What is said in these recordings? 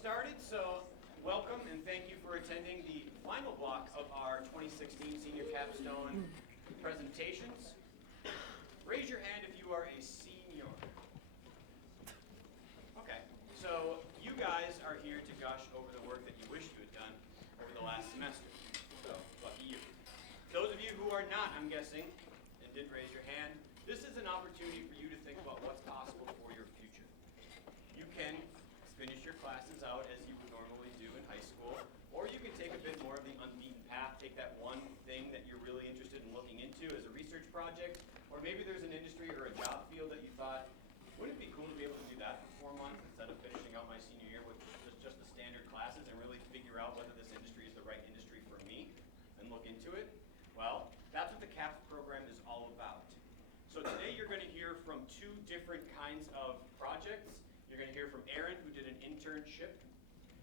started, so welcome and thank you for attending the final block of our 2016 Senior Capstone presentations. Raise your hand if you are a senior. Okay, so you guys are here to gush over the work that you wish you had done over the last semester. So, lucky you. Those of you who are not, I'm guessing, and didn't raise your hand, this is an opportunity for you to think about what's possible for your future. You can finish your classes out as you would normally do in high school, or you can take a bit more of the unbeaten path, take that one thing that you're really interested in looking into as a research project, or maybe there's an industry or a job field that you thought, wouldn't it be cool to be able to do that for 4 months instead of finishing out my senior year with just the standard classes and really figure out whether this industry is the right industry for me and look into it? Well, that's what the CAPS program is all about. So today you're going to hear from 2 different kinds of projects. You're going to hear from Erin, who did an internship,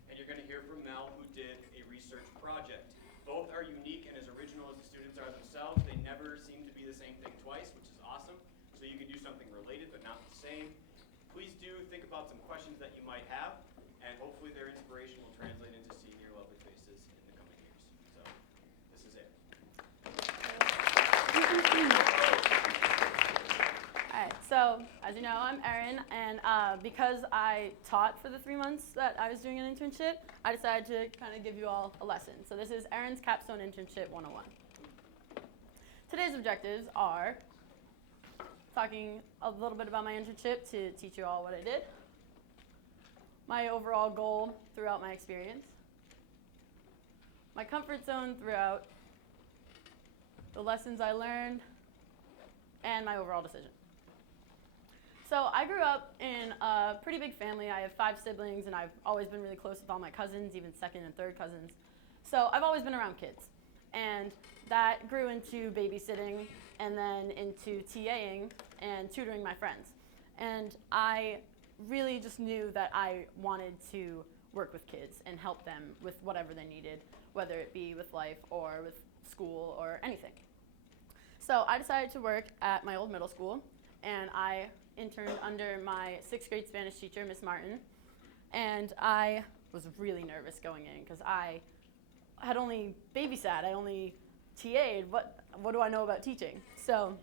and you're going to hear from Mel, who did a research project. Both are unique and as original as the students are themselves. They never seem to be the same thing twice, which is awesome. So you can do something related but not the same. Please do think about some questions that you might have, and hopefully their inspiration will translate into seeing your lovely faces in the coming years. So this is it. Alright, so as you know, I'm Erin, and because I taught for the 3 months that I was doing an internship, I decided to kind of give you all a lesson. So this is Erin's Capstone Internship 101. Today's objectives are talking a little bit about my internship to teach you all what I did, my overall goal throughout my experience, my comfort zone throughout, the lessons I learned, and my overall decision. So I grew up in a pretty big family. I have 5 siblings, and I've always been really close with all my cousins, even second and third cousins. So I've always been around kids. And that grew into babysitting, and then into TAing and tutoring my friends. And I really just knew that I wanted to work with kids and help them with whatever they needed, whether it be with life or with school or anything. So I decided to work at my old middle school, and I interned under my 6th grade Spanish teacher, Miss Martin. And I was really nervous going in because I had only babysat, I only TA'd. What do I know about teaching? So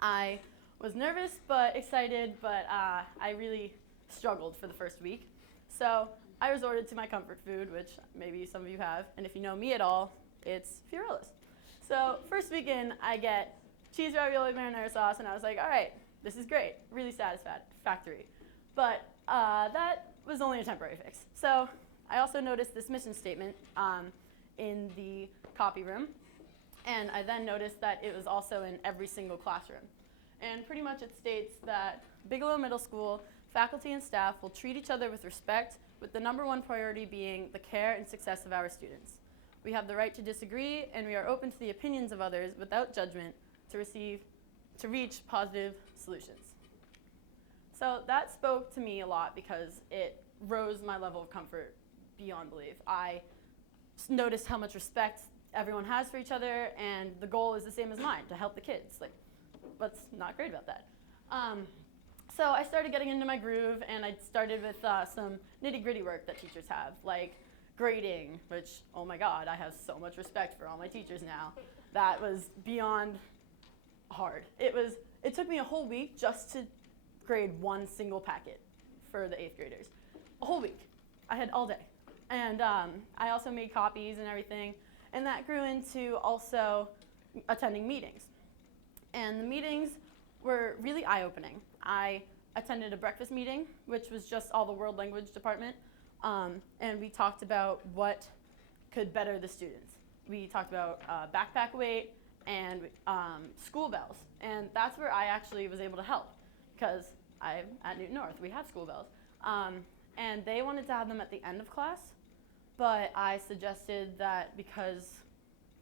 I was nervous but excited, but I really struggled for the first week. So I resorted to my comfort food, which maybe some of you have, and if you know me at all, it's Fiorillas. So first weekend, I get cheese ravioli marinara sauce, and I was like, all right, this is great, really satisfactory. But that was only a temporary fix. So I also noticed this mission statement in the copy room, and I then noticed that it was also in every single classroom. And pretty much it states that Bigelow Middle School faculty and staff will treat each other with respect, with the #1 priority being the care and success of our students. We have the right to disagree, and we are open to the opinions of others without judgment to reach positive solutions. So that spoke to me a lot because it rose my level of comfort beyond belief. I noticed how much respect everyone has for each other, and the goal is the same as mine, to help the kids. Like, what's not great about that? So I started getting into my groove, and I started with some nitty-gritty work that teachers have, like grading, which, oh my God, I have so much respect for all my teachers now. That was beyond hard. It took me a whole week just to grade 1 single packet for the 8th graders. A whole week. I had all day. And I also made copies and everything, and that grew into also attending meetings. And the meetings were really eye-opening. I attended a breakfast meeting, which was just all the world language department, and we talked about what could better the students. We talked about backpack weight and school bells, and that's where I actually was able to help, because at Newton North, we have school bells. And they wanted to have them at the end of class, but I suggested that because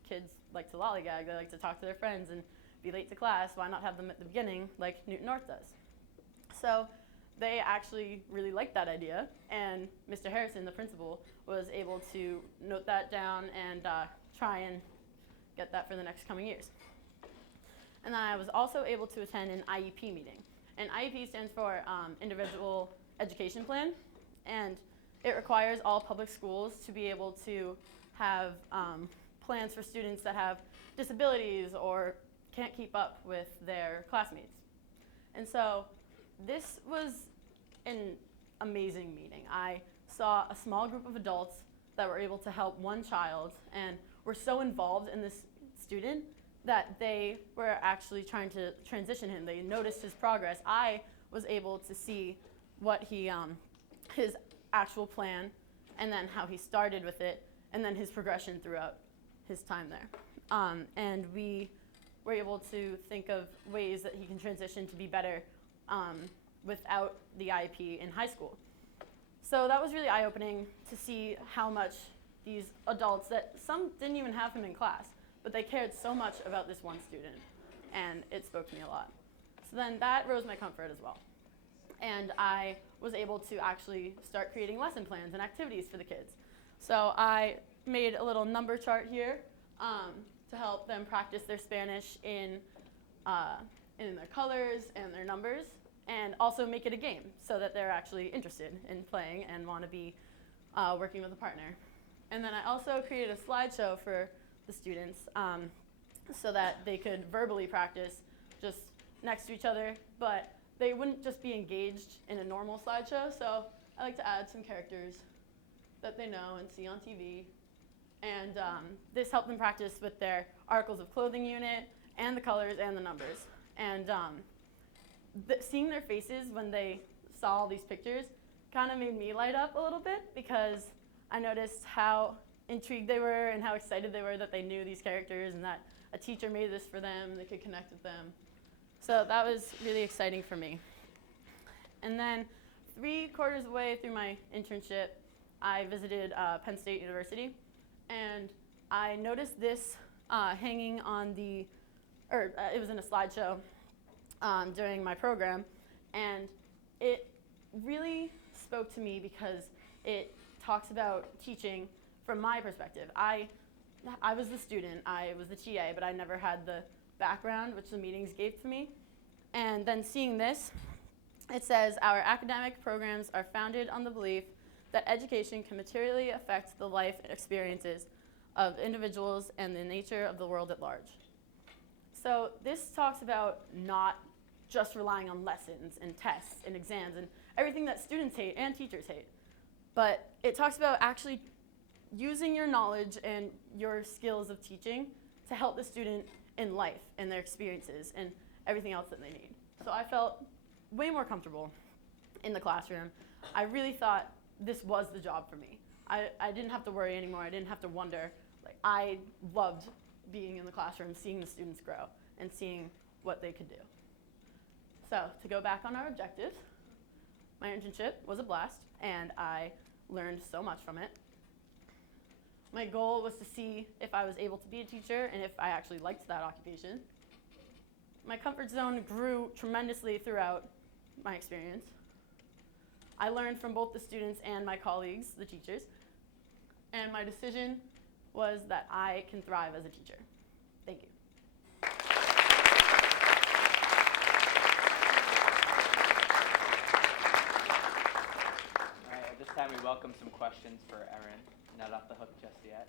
kids like to lollygag, they like to talk to their friends and be late to class, why not have them at the beginning like Newton North does? So they actually really liked that idea, and Mr. Harrison, the principal, was able to note that down and try and get that for the next coming years. And then I was also able to attend an IEP meeting. And IEP stands for Individual Education Plan, and it requires all public schools to be able to have plans for students that have disabilities or can't keep up with their classmates. And so this was an amazing meeting. I saw a small group of adults that were able to help one child and were so involved in this student that they were actually trying to transition him. They noticed his progress. I was able to see what his actual plan, and then how he started with it, and then his progression throughout his time there. And we were able to think of ways that he can transition to be better without the IEP in high school. So that was really eye-opening to see how much these adults, that some didn't even have him in class, but they cared so much about this one student, and it spoke to me a lot. So then that rose my comfort as well. And I was able to actually start creating lesson plans and activities for the kids. So I made a little number chart here to help them practice their Spanish in their colors and their numbers, and also make it a game so that they're actually interested in playing and want to be working with a partner. And then I also created a slideshow for the students so that they could verbally practice just next to each other, but they wouldn't just be engaged in a normal slideshow. So I like to add some characters that they know and see on TV. And this helped them practice with their articles of clothing unit and the colors and the numbers. And seeing their faces when they saw all these pictures kind of made me light up a little bit, because I noticed how intrigued they were and how excited they were that they knew these characters and that a teacher made this for them, they could connect with them. So that was really exciting for me. And then 3/4 of the way through my internship, I visited Penn State University, and I noticed this hanging on it was in a slideshow during my program, and it really spoke to me because it talks about teaching from my perspective. I was the student, I was the TA, but I never had the background which the meetings gave to me. And then seeing this, it says, our academic programs are founded on the belief that education can materially affect the life experiences of individuals and the nature of the world at large. So this talks about not just relying on lessons and tests and exams and everything that students hate and teachers hate, but it talks about actually using your knowledge and your skills of teaching to help the student in life and their experiences and everything else that they need. So I felt way more comfortable in the classroom. I really thought this was the job for me. I didn't have to worry anymore. I didn't have to wonder. I loved being in the classroom, seeing the students grow and seeing what they could do. So to go back on our objectives, my internship was a blast, and I learned so much from it. My goal was to see if I was able to be a teacher and if I actually liked that occupation. My comfort zone grew tremendously throughout my experience. I learned from both the students and my colleagues, the teachers, and my decision was that I can thrive as a teacher. Thank you. All right, at this time we welcome some questions for Erin. Not off the hook just yet.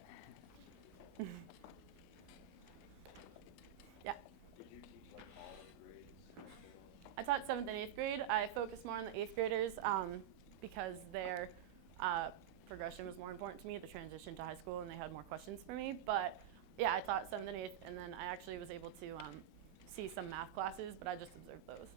Yeah. Did you teach all grades? I taught 7th and 8th grade. I focused more on the 8th graders because their progression was more important to me at the transition to high school, and they had more questions for me. But yeah, I taught 7th and 8th, and then I actually was able to see some math classes, but I just observed those.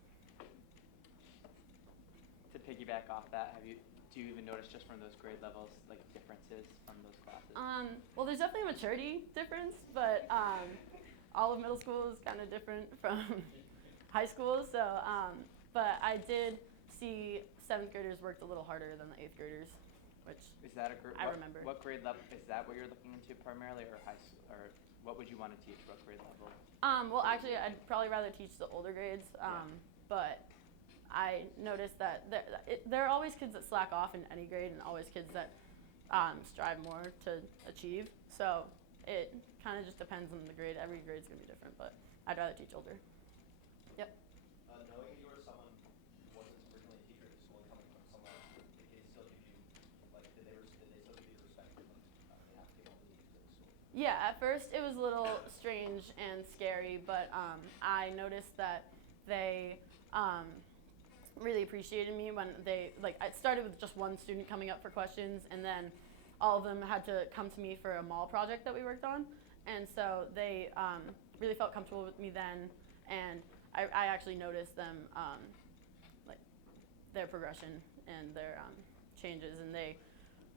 To piggyback off that, do you even notice just from those grade levels differences from those classes? Well, there's definitely a maturity difference, but all of middle school is kind of different from high school. So, but I did see 7th graders worked a little harder than the 8th graders, which Is that I remember. What grade level is that? What you're looking into primarily, or high school, or what would you want to teach? What grade level? Well, actually, I'd probably rather teach the older grades, but I noticed that there are always kids that slack off in any grade and always kids that strive more to achieve. So it kind of just depends on the grade. Every grade's going to be different, but I'd rather teach older. Yep. Knowing that you were someone who wasn't originally a teacher at school and coming from somewhere else, did they still give you Yeah, at first it was a little strange and scary, but I noticed that they really appreciated me when they, like, it started with just one student coming up for questions, and then all of them had to come to me for a mall project that we worked on. And so they really felt comfortable with me then, and I actually noticed them, like, their progression and their changes, and they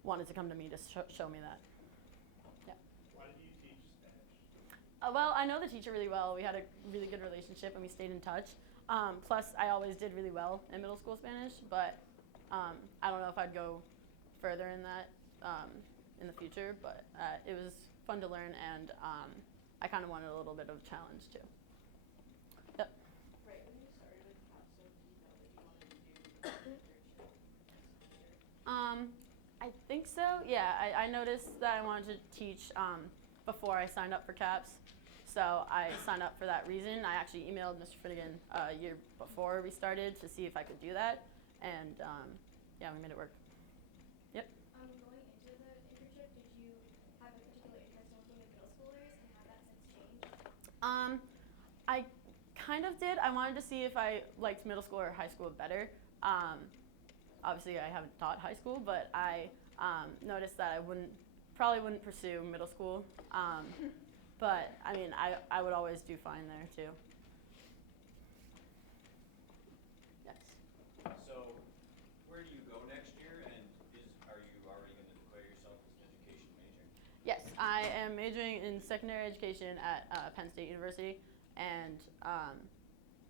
wanted to come to me to show me that. Yeah. Why did you teach Spanish? Well, I know the teacher really well. We had a really good relationship, and we stayed in touch. Plus, I always did really well in middle school Spanish, but I don't know if I'd go further in that in the future, but it was fun to learn, and I kind of wanted a little bit of challenge too. Yep. Right, when you started with Capstone, did you know that you wanted to do an internship next year? I think so. Yeah, I noticed that I wanted to teach before I signed up for CAPS, so I signed up for that reason. I actually emailed Mr. Finnegan a year before we started to see if I could do that, and yeah, we made it work. Yep. Going into the internship, did you have a particular interest in working with middle schoolers, and how that since changed? I kind of did. I wanted to see if I liked middle school or high school better. Obviously, I haven't taught high school, but I noticed that I probably wouldn't pursue middle school. But I mean, I would always do fine there too. Yes. So, where do you go next year, and are you already going to declare yourself as an education major? Yes, I am majoring in secondary education at Penn State University, and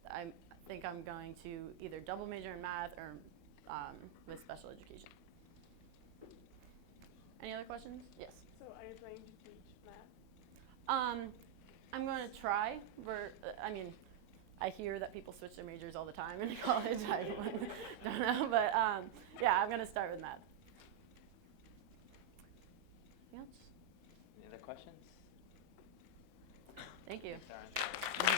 I think I'm going to either double major in math or with special education. Any other questions? Yes. So are you planning to teach math? I'm going to try. I mean, I hear that people switch their majors all the time in college. I don't know, but yeah, I'm going to start with math. Anything else? Any other questions? Thank you. Thanks, Erin.